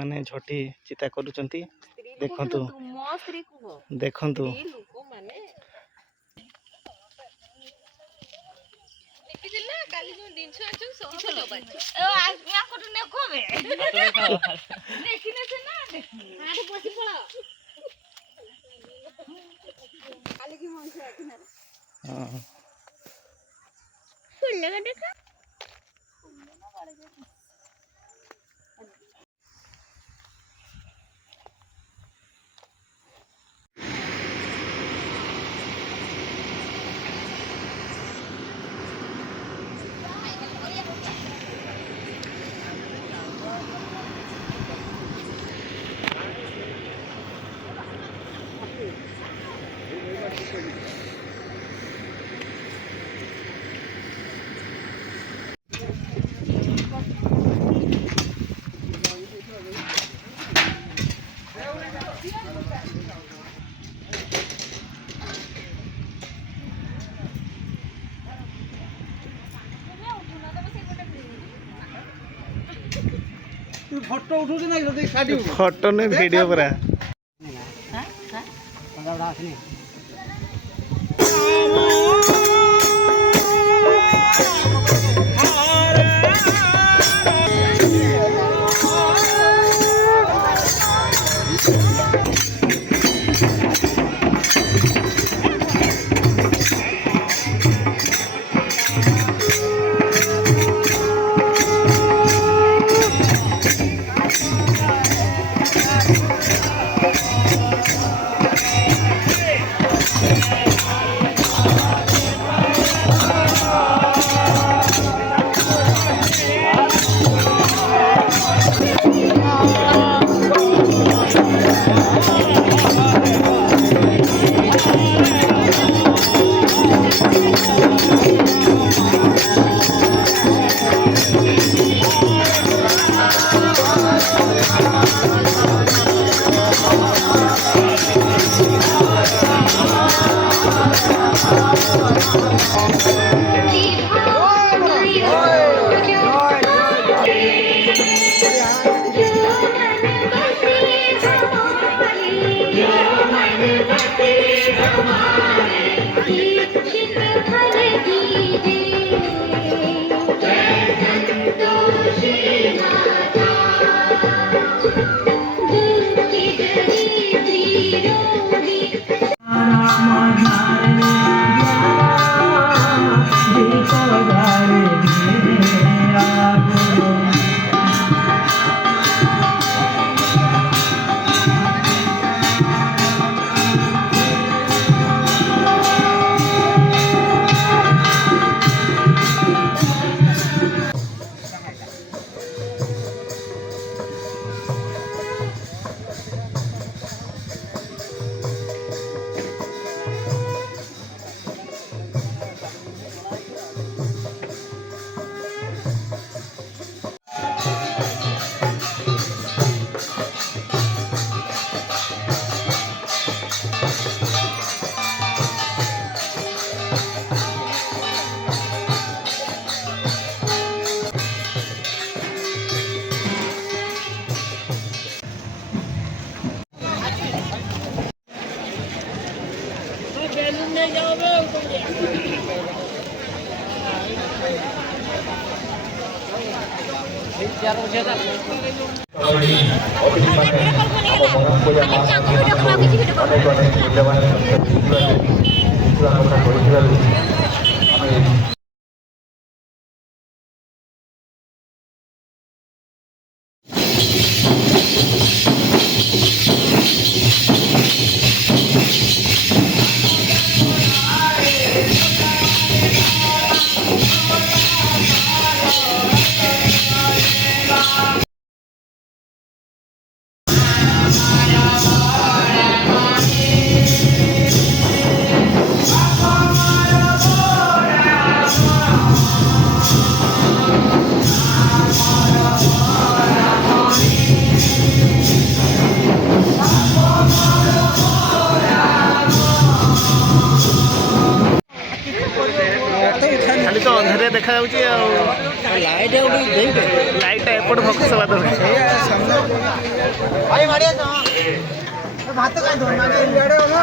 माने झोटी चिता करूचंती देखंतु देखंतु फोटो उठू ना फोटो ने वीडियो पर ଯାଉଛି ଆଉ ଲାଇଟ୍ ଗୋଟେ ଦେଇବେ ଲାଇଟ୍ଟା ଏପଟେ ଫୋକସ୍ ହେବା ଦରକାର। ଭାତ କାଇଁ ଧର ମାନେ ଇଆଡ଼େ ଓହ୍ଲା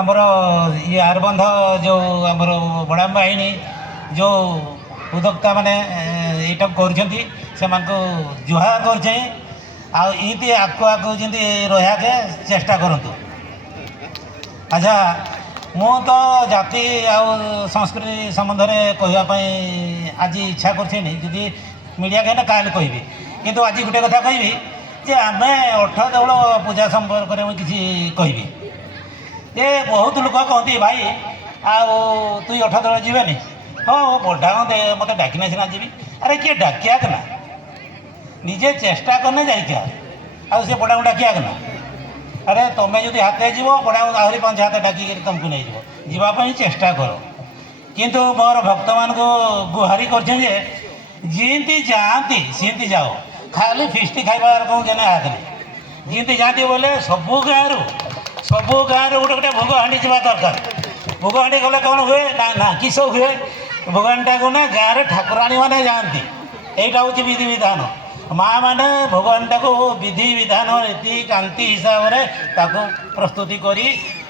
ଆମର ଇଏ ଆରବନ୍ଧ ଯେଉଁ ଆମର ବଡ଼ାମ୍ବ ବାହିନୀ ଯେଉଁ ଉଦ୍ୟୋକ୍ତା ମାନେ ଏଇଟାକୁ କରୁଛନ୍ତି ସେମାନଙ୍କୁ ଜୁହାର କରୁଛେ ଆଉ ଏମିତି ଆଗକୁ ଆଗକୁ ଯେମିତି ରହିବାକେ ଚେଷ୍ଟା କରନ୍ତୁ। ଆଚ୍ଛା ମୁଁ ତ ଜାତି ଆଉ ସଂସ୍କୃତି ସମ୍ବନ୍ଧରେ କହିବା ପାଇଁ ଆଜି ଇଚ୍ଛା କରୁଛିନି ଯଦି ମିଡ଼ିଆ କହିଲେ କାହାହେଲେ କହିବି କିନ୍ତୁ ଆଜି ଗୋଟେ କଥା କହିବି ଯେ ଆମେ ଅଠ ଦେଉଳ ପୂଜା ସମ୍ପର୍କରେ ମୁଁ କିଛି କହିବି। ଯେ ବହୁତ ଲୋକ କହନ୍ତି ଭାଇ ଆଉ ତୁଇ ଅଠ ଦେଉଳ ଯିବେନି ହଁ ବଢ଼ା ମୋତେ ଡାକିନା ସିନା ଯିବି ଆରେ କିଏ ଡାକିଆ ନା ନିଜେ ଚେଷ୍ଟା କଲେ ଯାଇକିଆ ଆଉ ସେ ବଡ଼ାଙ୍କୁ ଡାକିଆ ନା ଆରେ ତୁମେ ଯଦି ହାତେ ଯିବ ବଡ଼ାଙ୍କୁ ଆହୁରି 5 ହାତ ଡାକିକି ତୁମକୁ ନେଇଯିବ ଯିବା ପାଇଁ ଚେଷ୍ଟା କର। କିନ୍ତୁ ମୋର ଭକ୍ତମାନଙ୍କୁ ଗୁହାରି କରିଛନ୍ତି ଯେ ଯେମିତି ଯାଆନ୍ତି ସେମିତି ଯାଅ ଖାଲି ଫିଷ୍ଟି ଖାଇବାର କ'ଣ ଜଣେ ହାତ ନାହିଁ ଯେମିତି ଯାଆନ୍ତି ବୋଲେ ସବୁ ଗାଁରୁ ଗୋଟେ ଗୋଟେ ଭୋଗ ହାଣ୍ଡି ଯିବା ଦରକାର। ଭୋଗ ହାଣ୍ଡି ଗଲେ କ'ଣ ହୁଏ ନା କିସ ହୁଏ ଭୋଗ ହାଣ୍ଡିଟାକୁ ନା ଗାଁରେ ଠାକୁରାଣୀମାନେ ଯାଆନ୍ତି। ଏଇଟା ହେଉଛି ବିଧିବିଧାନ ମାଆ ମାନେ ଭୋଗ ହାଣ୍ଡିଟାକୁ ବିଧିବିଧାନ ରୀତିକାନ୍ତି ହିସାବରେ ତାକୁ ପ୍ରସ୍ତୁତି କରି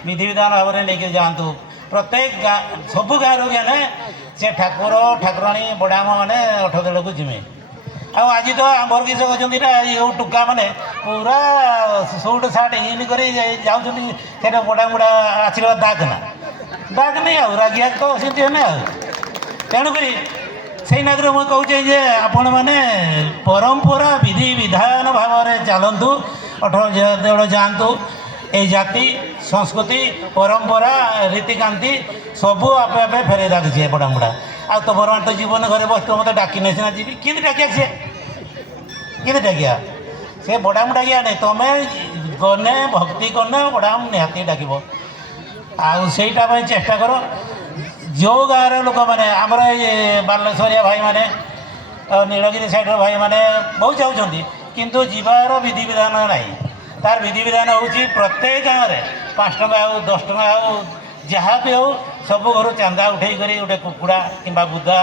ବିଧିବିଧାନ ଭାବରେ ନେଇକି ଯାଆନ୍ତୁ। ପ୍ରତ୍ୟେକ ଗାଁ ସବୁ ଗାଁରୁ ଗଲେ ସେ ଠାକୁରାଣୀ ବଡ଼ାମ ମାନେ ଅଠ ଦେଉଳକୁ ଯିବେ। ଆଉ ଆଜି ତ ଆମର କିସ ଅଛନ୍ତି ନା ଏଇ ଟୁକା ମାନେ ପୁରା ସୁଟ୍ ସାର୍ଟ ଇନ୍ କରି ଯାଉଛନ୍ତି ସେଟା ବଡ଼ା ଆଶୀର୍ବାଦ ଡାକ ନାଇଁ ଆଉ ରାଗିଆ ତ ସେମିତି ହେଲେ ଆଉ ତେଣୁକରି ସେଇ ନାଗରୁ ମୁଁ କହୁଛି ଯେ ଆପଣମାନେ ପରମ୍ପରା ବିଧିବିଧାନ ଭାବରେ ଚାଲନ୍ତୁ ଅଠ ଦେଉଳ ଯାଆନ୍ତୁ। এই ଜାତି ସଂସ୍କୃତି ପରମ୍ପରା ରୀତିକାନ୍ତି ସବୁ ଆପେ ଆପେ ଫେରେଇ ରାଖୁଛି ବଡ଼ାମୁଡ଼ା ଆଉ ତ ବରଂ ତ ଜୀବନ ଘରେ ବସିଥିବ ମୋତେ ଡାକିନେ ସିନା ଯିବି କେମିତି ଡାକିଆ ସେ କେମିତି ଡାକିଆ ସେ ବଡ଼ାମୁ ଡାକିଆ ନାହିଁ ତୁମେ ଗନେ ଭକ୍ତି କନେ ବଡ଼ାମୁ ନିହାତି ଡାକିବ ଆଉ ସେଇଟା ପାଇଁ ଚେଷ୍ଟା କର। ଯେଉଁ ଗାଁର ଲୋକମାନେ ଆମର ଏଇ ବାଲେଶ୍ୱରିଆ ଭାଇମାନେ ନୀଳଗିରି ସାଇଡ଼ର ଭାଇମାନେ ବହୁତ ଯାଉଛନ୍ତି କିନ୍ତୁ ଯିବାର ବିଧିବିଧାନ ନାହିଁ। ତାର ବିଧିବିଧାନ ହେଉଛି ପ୍ରତ୍ୟେକ ଗାଁରେ 5 ଟଙ୍କା ହେଉ 10 ଟଙ୍କା ହେଉ ଯାହା ବି ହେଉ ସବୁ ଘରୁ ଚାନ୍ଦା ଉଠେଇ କରି ଗୋଟେ କୁକୁଡ଼ା କିମ୍ବା ବୁଦା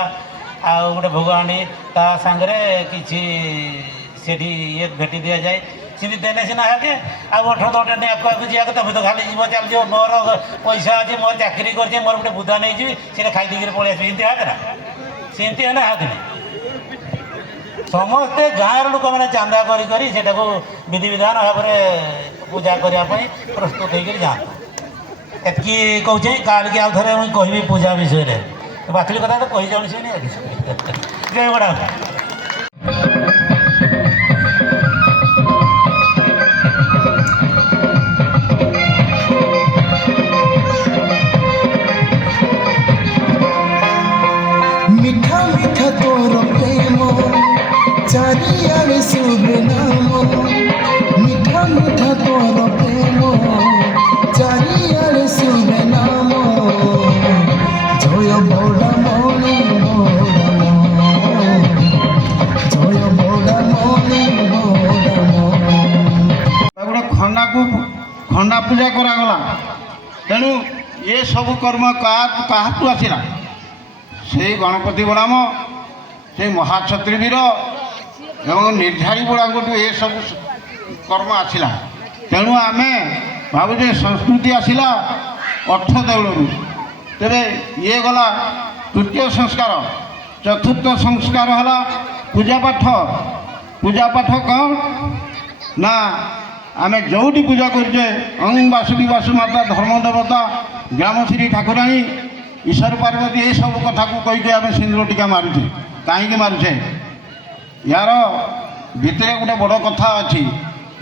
ଆଉ ଗୋଟେ ଭୋଗ ଆଣି ତା ସାଙ୍ଗରେ କିଛି ସେଠି ଇଏ ଭେଟି ଦିଆଯାଏ ସେମିତି ଦେଲେ ସିନା ହାକେ ଆଉ 18 ନେଇ ଆକୁ ଯିବାକୁ ତମେ ତ ଖାଲି ଯିବ ଚାଲିଯିବ ମୋର ପଇସା ଅଛି ମୋର ଚାକିରି କରିଛି ମୋର ଗୋଟେ ବୁଦା ନେଇଯିବି ସେଇଟା ଖାଇ ଦେଇକିରି ପଳେଇ ଆସିବି ଏମିତି ହାକେ ନା ସେମିତି ହେଲେ ହାକେ ନାହିଁ। ସମସ୍ତେ ଗାଁର ଲୋକମାନେ ଚାନ୍ଦା କରି ସେଟାକୁ ବିଧିବିଧାନ ଭାବରେ ପୂଜା କରିବା ପାଇଁ ପ୍ରସ୍ତୁତ ହେଇକରି ଯାଆନ୍ତୁ। ଏତିକି କହୁଛି କାଲିକି ଆଉ ଥରେ ମୁଁ କହିବି ପୂଜା ବିଷୟରେ ବାତିଲ କଥା ତ କହିଯାଉନି ସେ ଜୟ ବଡ଼ା মিঠা মিঠা তোর প্রেম চারিয়ারে শুভে নাম মিঠা মিঠা তোর প্রেম চারিয়ারে শুভে নাম জয় বড়ামণি জয় বড়ামণি ଗୋଟେ ଖଣ୍ଡା ପୂଜା କରାଗଲା ତେଣୁ ଏସବୁ କର୍ମ କାହାଠୁ ଆସିଲା ସେଇ ଗଣପତି ବଡ଼ାମ ସେଇ ମହାଛତ୍ରୀ ବୀର ଏବଂ ନିର୍ଝାରୀ ବୁଢ଼ାଙ୍କଠୁ ଏସବୁ କର୍ମ ଆସିଲା। ତେଣୁ ଆମେ ଭାବୁଛେ ସଂସ୍କୃତି ଆସିଲା ଅଠ ଦେଉଳରୁ। ତେବେ ଇଏ ଗଲା ତୃତୀୟ ସଂସ୍କାର। ଚତୁର୍ଥ ସଂସ୍କାର ହେଲା ପୂଜାପାଠ। ପୂଜାପାଠ କ'ଣ ନା ଆମେ ଯେଉଁଠି ପୂଜା କରୁଛେ ଅଂ ବାସୁକି ବାସୁ ମାତା ଧର୍ମ ଦେବତା ଗ୍ରାମଶ୍ରୀ ଠାକୁରାଣୀ ଈଶ୍ୱର ପାର୍ବତୀ ଏସବୁ କଥାକୁ କହିକି ଆମେ ସିନ୍ଦୁର ଟିକା ମାରୁଛେ। କାହିଁକି ମାରୁଛେ ୟାର ଭିତରେ ଗୋଟେ ବଡ଼ କଥା ଅଛି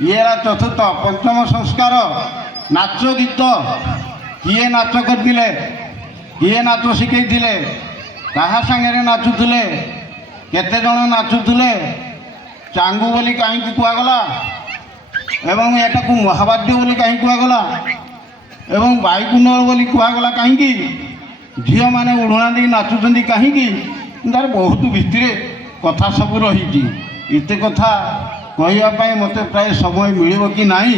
ଇଏ ହେଲା ଚତୁର୍ଥ। ପଞ୍ଚମ ସଂସ୍କାର ନାଚ ଗୀତ। କିଏ ନାଚ କରିଥିଲେ, କିଏ ନାଚ ଶିଖେଇଥିଲେ, କାହା ସାଙ୍ଗରେ ନାଚୁଥିଲେ, କେତେଜଣ ନାଚୁଥିଲେ, ଚାଙ୍ଗୁ ବୋଲି କାହିଁକି କୁହାଗଲା ଏବଂ ଏଟାକୁ ମହାବାଦ୍ୟ ବୋଲି କାହିଁକି କୁହାଗଲା ଏବଂ ବାଇକୁଣ୍ଡଳ ବୋଲି କୁହାଗଲା କାହିଁକି, ଝିଅମାନେ ଉଢ଼ଣା ଦେଇ ନାଚୁଛନ୍ତି କାହିଁକି, ତାର ବହୁତ ଭିତରେ କଥା ସବୁ ରହିଛି। ଏତେ କଥା କହିବା ପାଇଁ ମୋତେ ପ୍ରାୟ ସମୟ ମିଳିବ କି ନାହିଁ।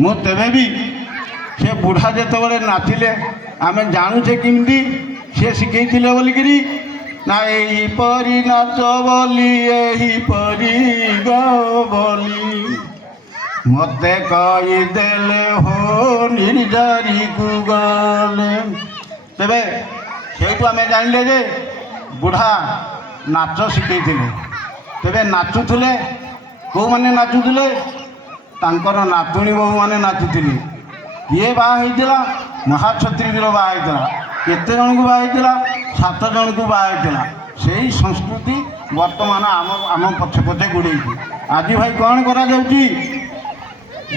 ମୁଁ ତେବେ ବି ସେ ବୁଢ଼ା ଯେତେବେଳେ ନାଚିଲେ ଆମେ ଜାଣୁଛେ କେମିତି ସେ ଶିଖେଇଥିଲେ ବୋଲିକିରି ନା ଏହିପରି ନାଚ ବୋଲି ଏହିପରି ଗାଅ ବୋଲି ମୋତେ କହିଦେଲେ ହୋ ନିର୍ଜାରିକୁ ଗଲେ। ତେବେ ସେଇଠୁ ଆମେ ଜାଣିଲେ ଯେ ବୁଢ଼ା ନାଚ ଶିଖେଇଥିଲେ। ତେବେ ନାଚୁଥିଲେ କେଉଁମାନେ ନାଚୁଥିଲେ, ତାଙ୍କର ନାତୁଣୀ ବୋହୂମାନେ ନାଚୁଥିଲେ। କିଏ ବାହା ହେଇଥିଲା, ମହାଛତ୍ରୀର ବାହା ହେଇଥିଲା। କେତେ ଜଣଙ୍କୁ ବାହା ହେଇଥିଲା, 7 ଜଣଙ୍କୁ ବାହା ହେଇଥିଲା। ସେଇ ସଂସ୍କୃତି ବର୍ତ୍ତମାନ ଆମ ପଛେ ପଛେ ଗୋଡ଼େଇଛି। ଆଜି ଭାଇ କ'ଣ କରାଯାଉଛି,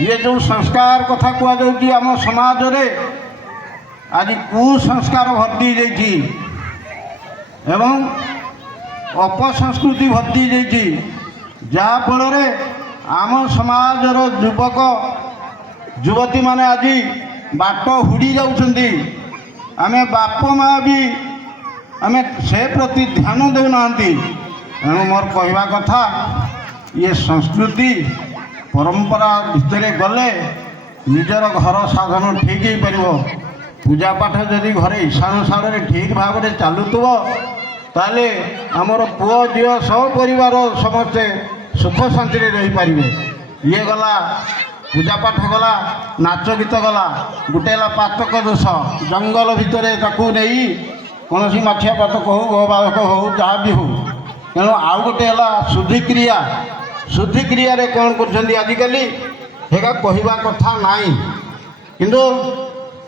ଇଏ ଯେଉଁ ସଂସ୍କାର କଥା କୁହାଯାଉଛି ଆମ ସମାଜରେ ଆଜି କୁସଂସ୍କାର ଭର୍ତ୍ତି ହେଇଯାଇଛି ଏବଂ ଅପସଂସ୍କୃତି ଭର୍ତ୍ତି ହେଇଯାଇଛି। ଯାହାଫଳରେ ଆମ ସମାଜର ଯୁବକ ଯୁବତୀମାନେ ଆଜି ବାଟ ହୁଡ଼ି ଯାଉଛନ୍ତି। ଆମେ ବାପ ମା' ବି ଆମେ ସେ ପ୍ରତି ଧ୍ୟାନ ଦେଉନାହାନ୍ତି। ଏଣୁ ମୋର କହିବା କଥା, ଇଏ ସଂସ୍କୃତି ପରମ୍ପରା ଭିତରେ ଗଲେ ନିଜର ଘର ସାଧନ ଠିକ୍ ହେଇପାରିବ। ପୂଜାପାଠ ଯଦି ଘରେ ଇଶାଣଶାଳରେ ଠିକ୍ ଭାବରେ ଚାଲୁଥିବ ତାହେଲେ ଆମର ପୁଅ ଝିଅ ସପରିବାର ସମସ୍ତେ ସୁଖ ଶାନ୍ତିରେ ରହିପାରିବେ। ଇଏ ଗଲା ପୂଜାପାଠ ଗଲା, ନାଚ ଗୀତ ଗଲା। ଗୋଟେ ହେଲା ପାତକ ଦୋଷ, ଜଙ୍ଗଲ ଭିତରେ ତାକୁ ନେଇ କୌଣସି ମାଠିଆ ପାତକ ହଉ ଗୋବାଳକ ହଉ ଯାହା ବି ହଉ। ତେଣୁ ଆଉ ଗୋଟେ ହେଲା ଶୁଦ୍ଧିକ୍ରିୟା। ଶୁଦ୍ଧିକ୍ରିୟାରେ କ'ଣ କରୁଛନ୍ତି ଆଜିକାଲି, ସେଇଟା କହିବା କଥା ନାହିଁ, କିନ୍ତୁ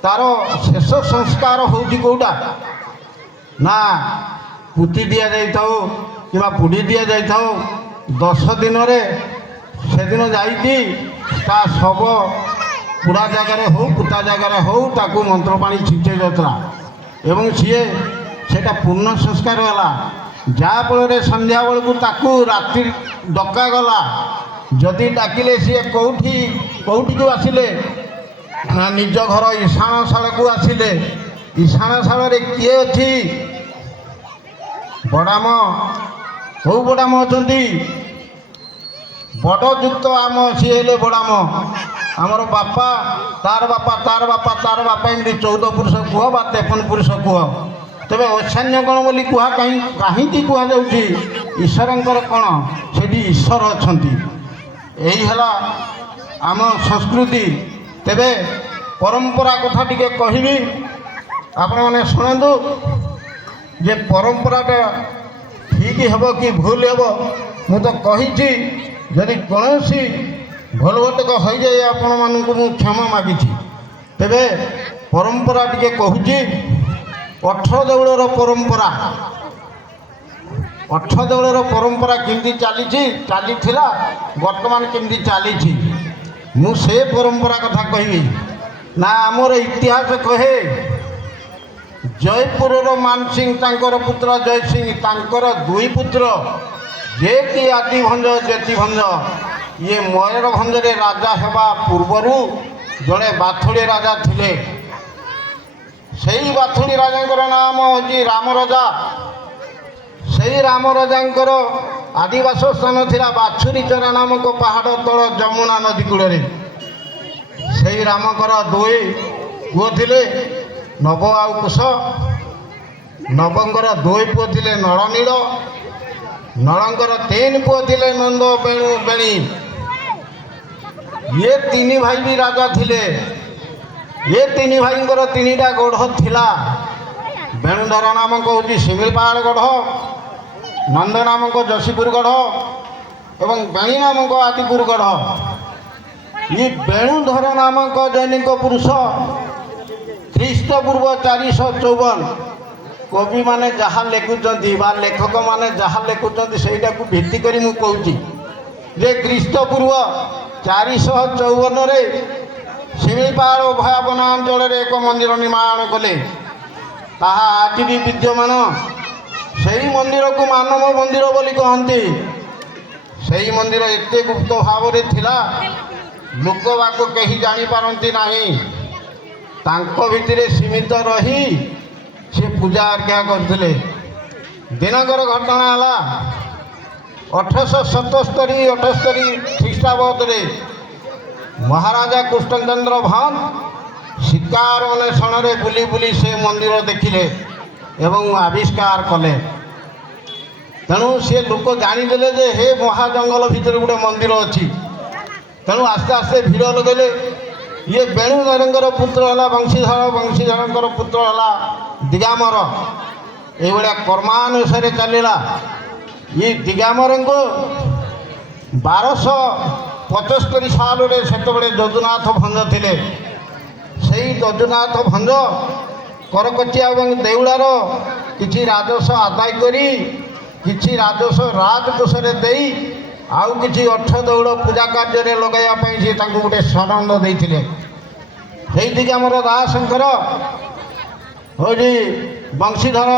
ତାର ଶେଷ ସଂସ୍କାର ହେଉଛି କେଉଁଟା ନା ପୁତି ଦିଆଯାଇଥାଉ କିମ୍ବା ବୁଡ଼ି ଦିଆଯାଇଥାଉ। 10 ଦିନରେ ସେଦିନ ଯାଇକି ତା ଶବ ପୁରା ଜାଗାରେ ହଉ ପୁତା ଜାଗାରେ ହଉ ତାକୁ ମନ୍ତ୍ର ପାଣି ଛିଞ୍ଚେଇ ଯାଉଥିଲା ଏବଂ ସିଏ ସେଇଟା ପୂର୍ଣ୍ଣ ସଂସ୍କାର ହେଲା। ଯାହାଫଳରେ ସନ୍ଧ୍ୟାବେଳକୁ ତାକୁ ରାତି ଡକାଗଲା। ଯଦି ଡାକିଲେ ସିଏ କେଉଁଠିକୁ ଆସିଲେ ନା ନିଜ ଘର ଇଶାଣଶାଳକୁ ଆସିଲେ। ଇଶାଣଶାଳରେ କିଏ ଅଛି, ବଡ଼ାମ। କେଉଁ ବଡ଼ାମ ଅଛନ୍ତି, ବଡ଼ ଯୁକ୍ତ ଆମ ସିଏ ହେଲେ ବଡ଼ାମ। ଆମର ବାପା ତାର ବାପା ତାର ବାପା ତାର ବାପା ଏମିତି 14 ପୁରୁଷ କୁହ ବା 53 ପୁରୁଷ କୁହ। ତେବେ ଐଶାନ୍ୟ ଗଣ ବୋଲି କାହିଁକି କୁହାଯାଉଛି, ଈଶ୍ୱରଙ୍କର କ'ଣ ସେଠି ଈଶ୍ୱର ଅଛନ୍ତି। ଏହି ହେଲା ଆମ ସଂସ୍କୃତି। ତେବେ ପରମ୍ପରା କଥା ଟିକେ କହିବି, ଆପଣମାନେ ଶୁଣନ୍ତୁ ଯେ ପରମ୍ପରାଟା ଠିକ୍ ହେବ କି ଭୁଲ ହେବ। ମୁଁ ତ କହିଛି, ଯଦି କୌଣସି ଭୁଲ ଭଟକ ହୋଇଯାଏ ଆପଣମାନଙ୍କୁ ମୁଁ କ୍ଷମା ମାଗିଛି। ତେବେ ପରମ୍ପରା ଟିକେ କହୁଛି। 18 ଦେଉଳର ପରମ୍ପରା, 18 ଦେଉଳର ପରମ୍ପରା କେମିତି ଚାଲିଥିଲା, ବର୍ତ୍ତମାନ କେମିତି ଚାଲିଛି, ମୁଁ ସେ ପରମ୍ପରା କଥା କହିବି। ନା ଆମର ଇତିହାସ କହେ ଜୟପୁରର ମାନସିଂ ତାଙ୍କର ପୁତ୍ର ଜୟସିଂ, ତାଙ୍କର 2 ପୁତ୍ର ଯେକି ଆଦିଭଞ୍ଜ ଯେତିଭଞ୍ଜ। ଇଏ ମୟୂରଭଞ୍ଜରେ ରାଜା ହେବା ପୂର୍ବରୁ ଜଣେ ବାଥୁଡ଼ି ରାଜା ଥିଲେ। ସେଇ ବାଥୁଡ଼ି ରାଜାଙ୍କର ନାମ ହେଉଛି ରାମରଜା। ସେଇ ରାମରଜାଙ୍କର ଆଦିବାସ ସ୍ଥାନ ଥିଲା ବାଛୁରୀଚରା ନାମକ ପାହାଡ଼ ତଳ ଯମୁନା ନଦୀ କୂଳରେ। ସେଇ ରାମଙ୍କର 2 ପୁଅ ଥିଲେ, ନବ ଆଉ କୁଶ। ନବଙ୍କର 2 ପୁଅ ଥିଲେ ନଳନୀଳ। ନଳଙ୍କର 3 ପୁଅ ଥିଲେ ନନ୍ଦ ବେଣୀ। ଇଏ 3 ଭାଇ ବି ରାଜା ଥିଲେ। ଏ 3 ଭାଇଙ୍କର 3ଟା ଗଢ଼ ଥିଲା। ବେଣୁଧର ନାମକ ହେଉଛି ଶିମିଳିପାହାଡ଼ ଗଢ଼, ନନ୍ଦ ନାମକ ଯଶୀପୁର ଗଢ଼ ଏବଂ ବେଣୀ ନାମକ ଆଦିପୁର ଗଢ଼। ଇଏ ବେଣୁଧର ନାମକ ଜୈନିକ ପୁରୁଷ ଖ୍ରୀଷ୍ଟପୂର୍ବ 454। କବିମାନେ ଯାହା ଲେଖୁଛନ୍ତି ବା ଲେଖକମାନେ ଯାହା ଲେଖୁଛନ୍ତି ସେଇଟାକୁ ଭିତ୍ତି କରି ମୁଁ କହୁଛି ଯେ ଖ୍ରୀଷ୍ଟପୂର୍ବ 454 ଶିମିଳିପାଳ ଭୟାବନା ଅଞ୍ଚଳରେ ଏକ ମନ୍ଦିର ନିର୍ମାଣ କଲେ। ତାହା ଆଜି ବି ବିଦ୍ୟମାନ। ସେହି ମନ୍ଦିରକୁ ମାନବ ମନ୍ଦିର ବୋଲି କହନ୍ତି। ସେହି ମନ୍ଦିର ଏତେ ଗୁପ୍ତ ଭାବରେ ଥିଲା, ଲୋକବାକ କେହି ଜାଣିପାରନ୍ତି ନାହିଁ। ତାଙ୍କ ଭିତରେ ସୀମିତ ରହି ସେ ପୂଜା ଅର୍ଚ୍ଚନା କରୁଥିଲେ। ଦିନକର ଘଟଣା ହେଲା 1877-78 ଖ୍ରୀଷ୍ଟାବ୍ଦରେ ମହାରାଜା କୃଷ୍ଣଚନ୍ଦ୍ର ଭଞ୍ଜ ଶିକାର ଅନ୍ୱେଷଣରେ ବୁଲି ବୁଲି ସେ ମନ୍ଦିର ଦେଖିଲେ ଏବଂ ଆବିଷ୍କାର କଲେ। ତେଣୁ ସେ ଲୋକ ଜାଣିଦେଲେ ଯେ ହେ ମହାଜଙ୍ଗଲ ଭିତରେ ଗୋଟେ ମନ୍ଦିର ଅଛି। ତେଣୁ ଆସ୍ତେ ଆସ୍ତେ ଭିଡ଼ ଲଗେଇଲେ। ଇଏ ବେଣୁଧରଙ୍କର ପୁତ୍ର ହେଲା ବଂଶୀଧର, ବଂଶୀଧରଙ୍କର ପୁତ୍ର ହେଲା ଦିଗାମର। ଏଇଭଳିଆ କର୍ମାନୁସାରେ ଚାଲିଲା। ଇଏ ଦିଗାମରଙ୍କୁ 1275 ସାଲରେ ସେତେବେଳେ ଯଦୁନାଥ ଭଞ୍ଜ ଥିଲେ। ସେଇ ଯଦୁନାଥ ଭଞ୍ଜ କରକଚିଆ ଏବଂ ଦେଉଳାର କିଛି ରାଜସ୍ୱ ଆଦାୟ କରି କିଛି ରାଜସ୍ୱ ରାଜକୋଷରେ ଦେଇ ଆଉ କିଛି ଅର୍ଥ ଦୌଡ଼ ପୂଜା କାର୍ଯ୍ୟରେ ଲଗାଇବା ପାଇଁ ସେ ତାଙ୍କୁ ଗୋଟେ ସନନ୍ଦ ଦେଇଥିଲେ। ସେଇଠିକି ଆମର ଦାସଙ୍କର ହେଉଛି ବଂଶୀଧର,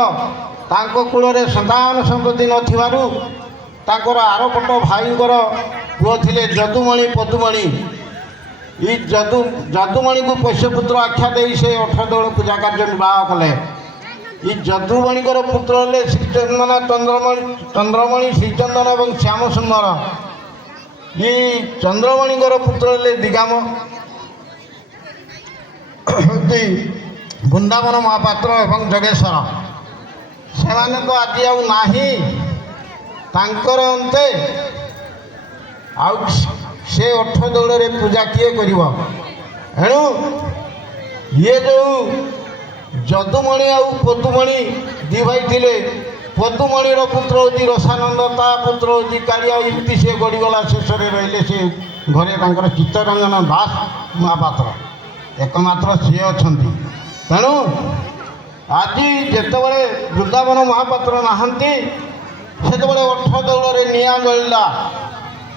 ତାଙ୍କ କୂଳରେ ସନ୍ତାନ ସନ୍ତତି ନଥିବାରୁ ତାଙ୍କର ଆରପଟ ଭାଇଙ୍କର ପୁଅ ଥିଲେ ଯଦୁମଣି ପଦୁମଣି। ଏଇ ଯଦୁମଣିକୁ ପୋଷ୍ୟପୁତ୍ର ଆଖ୍ୟା ଦେଇ ସେ ଅର୍ଥ ଦୌଡ଼ ପୂଜା କାର୍ଯ୍ୟ ନିର୍ବାହ କଲେ। এই যদুমণিଙ୍କର ପୁତ୍ର ହେଲେ ଶ୍ରୀଚନ୍ଦନ ଚନ୍ଦ୍ରମଣି ଶ୍ରୀଚନ୍ଦନ ଏବଂ ଶ୍ୟାମ ସୁନ୍ଦର। ଏଇ ଚନ୍ଦ୍ରମଣିଙ୍କର ପୁତ୍ର ହେଲେ ଦିଗାମ ବୃନ୍ଦାବନ ମହାପାତ୍ର ଏବଂ ଯୋଗେଶ୍ୱର। ସେମାନେ ତ ଆଜି ଆଉ ନାହିଁ। ତାଙ୍କର ଅନ୍ତେ ଆଉ ସେ ଅର୍ଥ ଦୌଡ଼ରେ ପୂଜା କିଏ କରିବ? ଏଣୁ ଇଏ ଯେଉଁ ଯଦୁମଣି ଆଉ ପଦୁମଣି ଦି ଭାଇ ଥିଲେ। ପଦୁମଣିର ପୁତ୍ର ହେଉଛି ରସାନନ୍ଦ, ତା ପୁତ୍ର ହେଉଛି କାଳିଆ। ଏମିତି ସେ ଗଡ଼ିଗଲା, ଶେଷରେ ରହିଲେ ସେ ଘରେ ତାଙ୍କର ଚିତ୍ତରଞ୍ଜନ ଦାସ ମହାପାତ୍ର, ଏକମାତ୍ର ସିଏ ଅଛନ୍ତି। ତେଣୁ ଆଜି ଯେତେବେଳେ ବୃନ୍ଦାବନ ମହାପାତ୍ର ନାହାନ୍ତି, ସେତେବେଳେ ଅର୍ଥ ଦୌଡ଼ରେ ନିଆଁ ଜଳିଲା।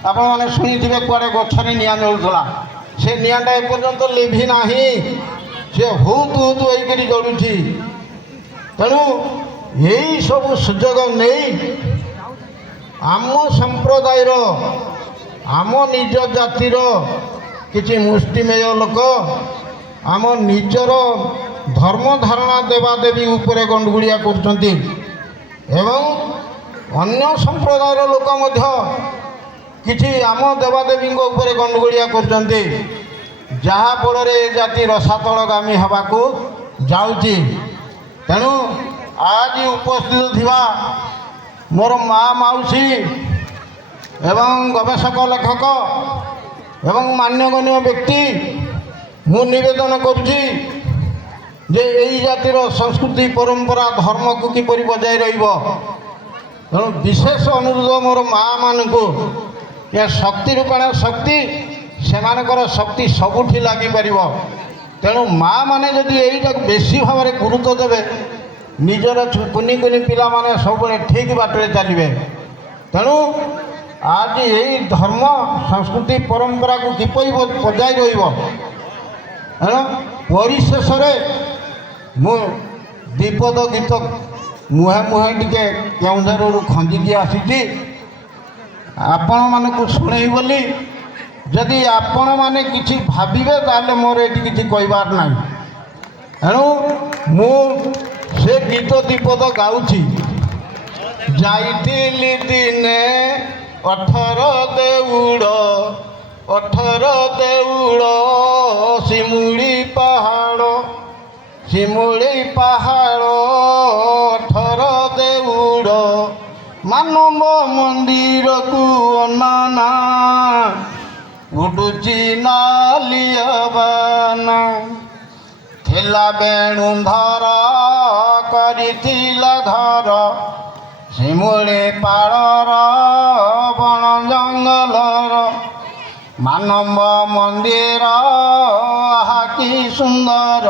ଆପଣମାନେ ଶୁଣିଥିବେ କୁଆଡ଼େ ଗଛରେ ନିଆଁ ଜଳୁଥିଲା। ସେ ନିଆଁଟା ଏପର୍ଯ୍ୟନ୍ତ ଲିଭି ନାହିଁ, ସେ ହୁତୁ ହୁତୁ ହେଇକରି ଜଳୁଛି। ତେଣୁ ଏଇସବୁ ସୁଯୋଗ ନେଇ ଆମ ସମ୍ପ୍ରଦାୟର, ଆମ ନିଜ ଜାତିର କିଛି ମୁଷ୍ଟିମେୟ ଲୋକ ଆମ ନିଜର ଧର୍ମ ଧାରଣା ଦେବାଦେବୀ ଉପରେ ଗଣ୍ଡଗୁଳିଆ କରୁଛନ୍ତି ଏବଂ ଅନ୍ୟ ସମ୍ପ୍ରଦାୟର ଲୋକ ମଧ୍ୟ କିଛି ଆମ ଦେବାଦେବୀଙ୍କ ଉପରେ ଗଣ୍ଡଗୁଳିଆ କରୁଛନ୍ତି, ଯାହାଫଳରେ ଏ ଜାତି ରସାତଳଗାମୀ ହେବାକୁ ଯାଉଛି। ତେଣୁ ଆଜି ଉପସ୍ଥିତ ଥିବା ମୋର ମା ମାଉସୀ ଏବଂ ଗବେଷକ ଲେଖକ ଏବଂ ମାନ୍ୟଗଣ୍ୟ ବ୍ୟକ୍ତି, ମୁଁ ନିବେଦନ କରୁଛି ଯେ ଏଇ ଜାତିର ସଂସ୍କୃତି ପରମ୍ପରା ଧର୍ମକୁ କିପରି ବଜାୟ ରହିବ। ତେଣୁ ବିଶେଷ ଅନୁରୋଧ ମୋର ମା'ମାନଙ୍କୁ, ଏ ଶକ୍ତି ରୂପାଣ ଶକ୍ତି, ସେମାନଙ୍କର ଶକ୍ତି ସବୁଠି ଲାଗିପାରିବ। ତେଣୁ ମା'ମାନେ ଯଦି ଏଇଟାକୁ ବେଶୀ ଭାବରେ ଗୁରୁତ୍ୱ ଦେବେ, ନିଜର କୁନି କୁନି ପିଲାମାନେ ସବୁବେଳେ ଠିକ୍ ବାଟରେ ଚାଲିବେ। ତେଣୁ ଆଜି ଏଇ ଧର୍ମ ସଂସ୍କୃତି ପରମ୍ପରାକୁ କିପରି ବଜାୟ ରହିବ। ତେଣୁ ପରିଶେଷରେ ମୁଁ ଦ୍ୱିପଦ ଗୀତ ମୁହେଁ ମୁହେଁ ଟିକେ କେଉଁଝରରୁ ଖଞ୍ଜିକି ଆସିଛି ଆପଣମାନଙ୍କୁ ଶୁଣେଇ ବୋଲି। ଯଦି ଆପଣମାନେ କିଛି ଭାବିବେ ତାହେଲେ ମୋର ଏଠି କିଛି କହିବାର ନାହିଁ। ଏଣୁ ମୁଁ ସେ ଗୀତ ଦ୍ୱିପଦ ଗାଉଛି। ଯାଇଥିଲି ଦିନେ 18 ଦେଉଳ ଶିମୁଳି ପାହାଡ଼ 18 ଦେଉଳ ମାନବ ମନ୍ଦିରକୁ ଅନାନା ଉଡ଼ୁଛି ନାଲିଆ ବାନା ଥିଲା ବେଣୁଧର କରିଥିଲା ଘର ଶିମୁଳି ପାଳର ବଣ ଜଙ୍ଗଲର ମାନବ ମନ୍ଦିର ଆହା କି ସୁନ୍ଦର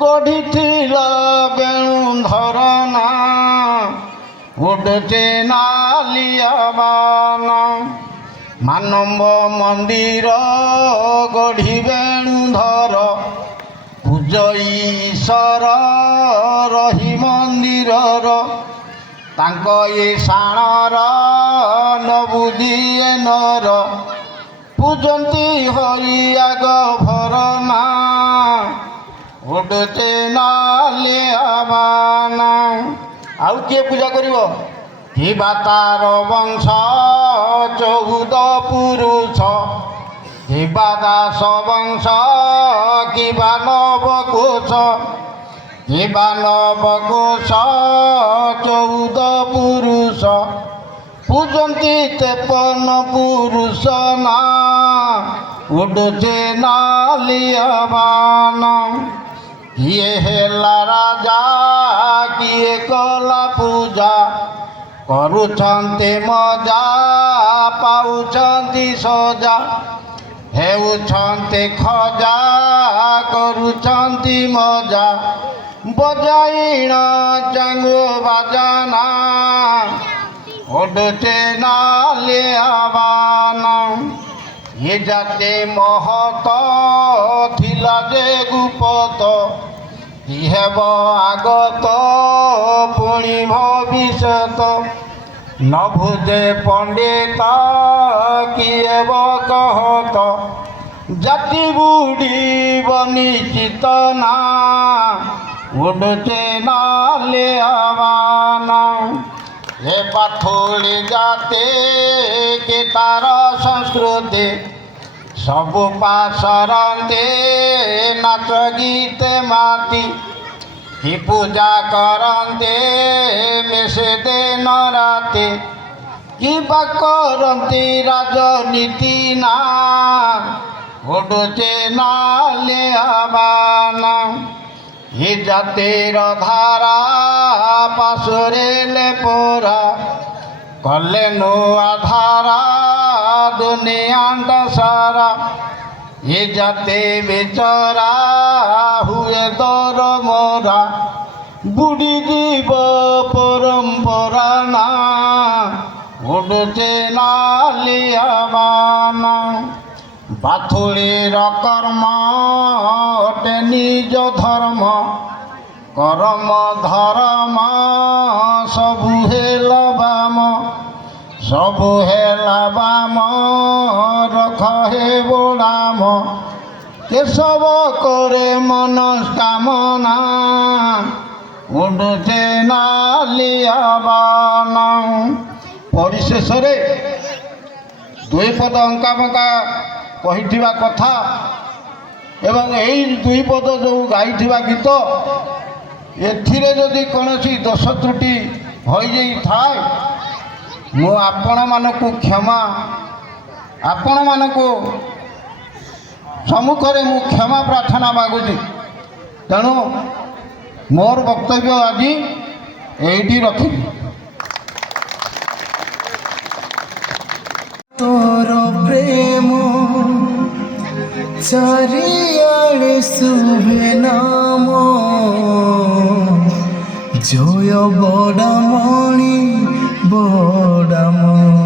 ଗଢ଼ିଥିଲା ବେଣୁଧର ନା ଉଡ଼ୁଛି ନାଲିଆ ବାନା ମାନବ ମନ୍ଦିର ଗଢ଼ି ବେଣୁଧର ପୂଜ ଈଶ୍ୱର ରହି ମନ୍ଦିରର ତାଙ୍କ ଏ ଶାଣର ନ ବୁଝିଏ ନର ପୂଜନ୍ତି ହରି ଆଗ ଭରନା ଉଡ଼ୁତେ ନାଲିଆ ବାନା। ଆଉ କିଏ ପୂଜା କରିବ? ଥିବା ତାର ବଂଶ 14 ପୁରୁଷ ଥିବା ଦାସ ବଂଶ କିବା ନବକୁଶ ଥିବା ନବକୁଶ 14 ପୁରୁଷ ପୂଜନ୍ତି 53 ପୁରୁଷ ନା ଉଡ଼ୁଛେ ନାଲିଆ ବାନା। କିଏ ହେଲା ରାଜା କିଏ କଲା ପୂଜା କରୁଛନ୍ତି ମଜା ପାଉଛନ୍ତି ସଜା ହେଉଛନ୍ତି ଖଜା କରୁଛନ୍ତି ମଜା ବଜାଇଣ ଚାଙ୍ଗୁ ବାଜାନା ଉଡ଼ୁଛେ ନାଲିଆ ବାନା। ଏ ଜାତେ ମହତ ଥିଲା ଯେ ଗୁପତ କି ହେବ ଆଗତ ପୁଣି ଭବିଷ୍ୟତ ନ ବୁଝେ ପଣ୍ଡିତ କିଏ କହତ ଜାତି ବୁଡ଼ିବ ନିଶ୍ଚିତ ନା ଉଡ଼ୁଛେ ନାଲିଆ ବାନା। ଏ ପାଥୁଳି ଜାତେ କି ତାର ସଂସ୍କୃତି ସବୁ ପାଶରନ୍ତି ନାଚ ଗୀତେ ମାତି କି ପୂଜା କରନ୍ତି ମିଶେ ଦିନ ରାତି କିବା କରନ୍ତି ରାଜନୀତି ନା ଉଡ଼ୁଛେ ନାଲିଆ ବାନା। ଏ ଜାତିର ଧାରା ପାଶୁରେଲେ ପରା କଲେ ନୂଆ ଧାରା ଦୁନିଆଟା ସାରା ଏ ଜାତି ବିଚରା ହୁଏ ଦର ମରା ବୁଡ଼ିଯିବ ପରମ୍ପରା ନା ଉଡ଼ୁଛେ ନାଲିଆ ବାନା। ବାଥୁଳିର କର୍ମ ଅଟେ ନିଜ ଧର୍ମ କରମ ଧର୍ମ ସବୁ ହେଲା ବାମ ସବୁ ହେଲା ବାମ ରଖ ହେ ବୋଡ଼ାମ କେଶବ করে মনস্কামনা ଉଡ଼ୁଛେ ନାଲିଆ ବାନା। ପରିଶେଷରେ ଦୁଇ ପଦ ଅଙ୍କା ବଙ୍କା କହିଥିବା କଥା ଏବଂ ଏଇ ଦୁଇ ପଦ ଯେଉଁ ଗାଇଥିବା ଗୀତ ଏଥିରେ ଯଦି କୌଣସି ଦୋଷ ତ୍ରୁଟି ହୋଇଯାଇଥାଏ ମୁଁ ଆପଣମାନଙ୍କୁ ଆପଣମାନଙ୍କୁ ସମ୍ମୁଖରେ ମୁଁ କ୍ଷମା ପ୍ରାର୍ଥନା ମାଗୁଛି। ତେଣୁ ମୋର ବକ୍ତବ୍ୟ ଆଜି ଏଇଠି ରଖିବି। तोर प्रेम चारियाड़े शुभे नाम जय बड़ामणि बड़ाम।